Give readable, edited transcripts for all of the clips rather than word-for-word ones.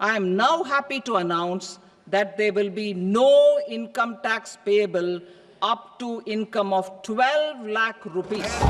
I am now happy to announce that there will be no income tax payable up to income of 12 lakh rupees.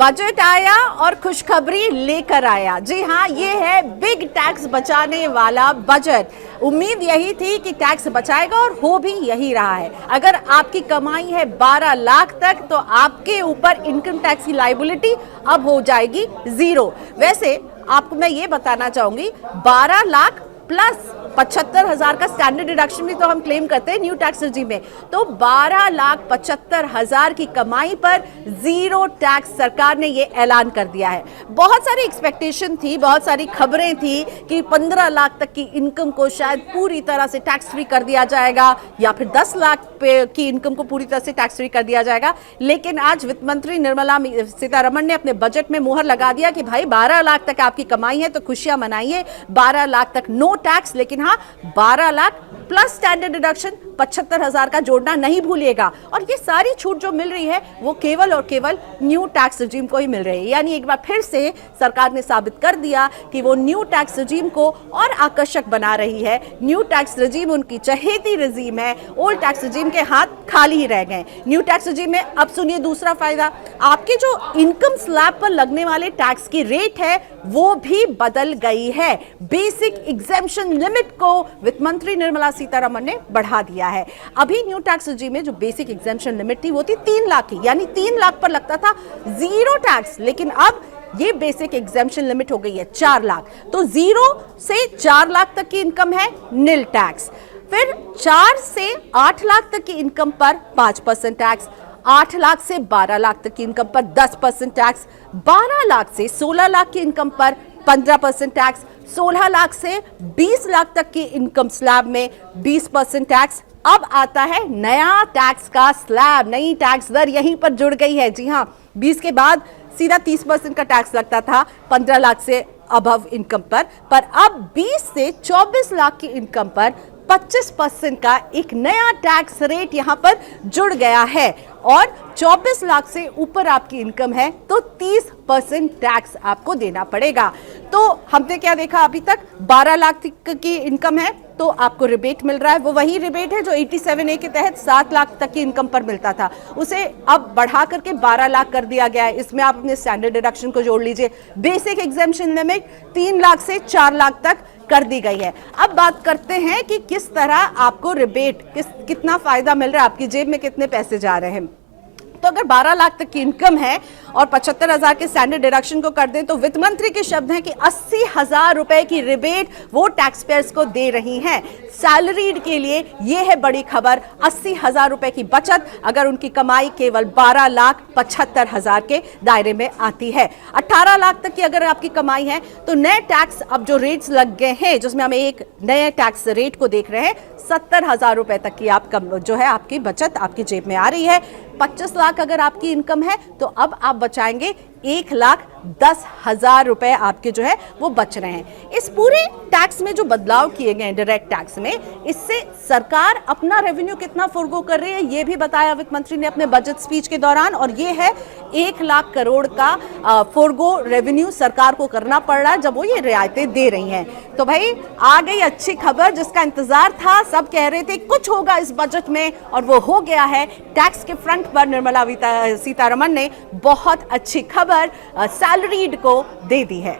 Budget आया और खुशखबरी लेकर आया। जी हाँ, ये है बिग टैक्स बचाने वाला बजट। उम्मीद यही थी कि टैक्स बचाएगा और हो भी यही रहा है। अगर आपकी कमाई है 12 लाख तक तो आपके ऊपर इनकम टैक्स की लायबिलिटी अब हो जाएगी 0। वैसे आपको मैं ये बताना चाहूंगी 12 लाख प्लस 75,000 का स्टैंडर्ड डिडक्शन भी तो हम क्लेम करते हैं न्यू टैक्स रेजिम में। तो 12,75,000 की कमाई पर 0 टैक्स सरकार ने ये ऐलान कर दिया है। बहुत सारी एक्सपेक्टेशन थी, बहुत सारी खबरें थी कि 15 लाख तक की इनकम को शायद पूरी तरह से टैक्स फ्री कर दिया जाएगा या फिर 10 लाख की इनकम को पूरी तरह से टैक्स फ्री कर दिया जाएगा। लेकिन आज वित्त मंत्री निर्मला सीतारमण ने अपने बजट में मुहर लगा दिया कि भाई 12 लाख तक आपकी कमाई है तो खुशियां मनाइए, 12 लाख तक नो टैक्स। लेकिन हाँ, 12 लाख प्लस स्टैंडर्ड डिडक्शन 75,000 का जोड़ना नहीं भूलिएगा। और ये सारी छूट जो मिल रही है वो केवल और केवल न्यू टैक्स रेजिम को ही मिल रही है। यानी एक बार फिर से सरकार ने साबित कर दिया कि वो न्यू टैक्स रेजिम को और आकर्षक बना रही है। न्यू टैक्स रेजिम उनकी चहेती रेजिम है। ओल्ड टैक्स रेजिम के हाथ खाली ही रह गए। न्यू टैक्स रेजिम में अब सुनिए दूसरा फायदा, आपके जो इनकम स्लैब पर लगने वाले टैक्स की रेट है वो भी बदल गई है। बेसिक एग्जेम्पशन लिमिट को वित्त मंत्री निर्मला सीतारमण ने बढ़ा दिया है। अभी न्यू टैक्स रेजिम में जो बेसिक एग्जेम्पशन लिमिट थी वो थी 3 लाख की, यानी 3 लाख पर लगता था 0 टैक्स। लेकिन अब ये बेसिक एग्जेम्पशन लिमिट हो गई है 4 लाख। तो 0 से 4 लाख तक की इनकम है नील टैक्स। फिर 4 से 8 लाख तक की इनकम पर 5% टैक्स, 8 लाख से 12 लाख तक की इनकम पर 10% टैक्स, 12 लाख से 16 लाख की इनकम पर 15% टैक्स, 16 लाख से 20 लाख तक की इनकम स्लैब में 20% टैक्स। अब आता है नया टैक्स का स्लैब, नई टैक्स दर यहीं पर जुड़ गई है। जी हाँ, 20 के बाद सीधा 30% का टैक्स लगता था 15 लाख से अबव इनकम पर अब 20 से 24 लाख की इनकम पर 25% का एक नया टैक्स रेट यहां पर जुड़ गया है। और 24 लाख से ऊपर आपकी इनकम है तो 30% टैक्स आपको देना पड़ेगा। तो हमने क्या देखा अभी तक, 12 लाख की इनकम है तो आपको रिबेट मिल रहा है। वो वही रिबेट है जो 87A के तहत 7 लाख तक की इनकम पर मिलता था, उसे अब बढ़ा करके 12 लाख कर दिया गया है। इसमें आप अपने स्टैंडर्ड डिडक्शन को जोड़ लीजिए। बेसिक एग्जेम्पशन लिमिट 3 लाख से 4 लाख तक कर दी गई है। अब बात करते हैं कि किस तरह आपको रिबेट, कितना फायदा मिल रहा है, आपकी जेब में कितने पैसे जा रहे हैं। तो अगर 12 लाख तक की इनकम है और 75,000 के स्टैंडर्ड डिडक्शन को कर दें तो वित्त मंत्री के शब्द हैं कि 80,000 रुपए की रिबेट वो टैक्स पेयर्स को दे रही हैं। सैलरीड के लिए ये है बड़ी खबर, 80,000 रुपए की बचत अगर उनकी कमाई केवल 12,75,000 के दायरे में आती है। 18 लाख तक की अगर आपकी कमाई है तो नए टैक्स अब जो रेट्स लग गए हैं, जिसमें हम एक नए टैक्स रेट को देख रहे हैं, 70,000 रुपए तक की आपका जो है आपकी बचत आपकी जेब में आ रही है। 25 लाख अगर आपकी इनकम है तो अब आप बचाएंगे 1,10,000 रुपए आपके जो है वो बच रहे हैं। इस पूरे टैक्स में जो बदलाव किए गए हैं डायरेक्ट टैक्स में, इससे सरकार अपना रेवेन्यू कितना फॉरगो कर रही है ये भी बताया वित्त मंत्री ने अपने बजट स्पीच के दौरान। और ये है 1 लाख करोड़ का फॉरगो रेवेन्यू सरकार को करना पड़ रहा है जब वो ये रियायतें दे रही हैं। तो भाई आ गई अच्छी खबर जिसका इंतजार था, सब कह रहे थे कुछ होगा इस बजट में और वो हो गया है। टैक्स के फ्रंट पर निर्मला सीतारमण ने बहुत अच्छी खबर सैलरीड को दे दी है।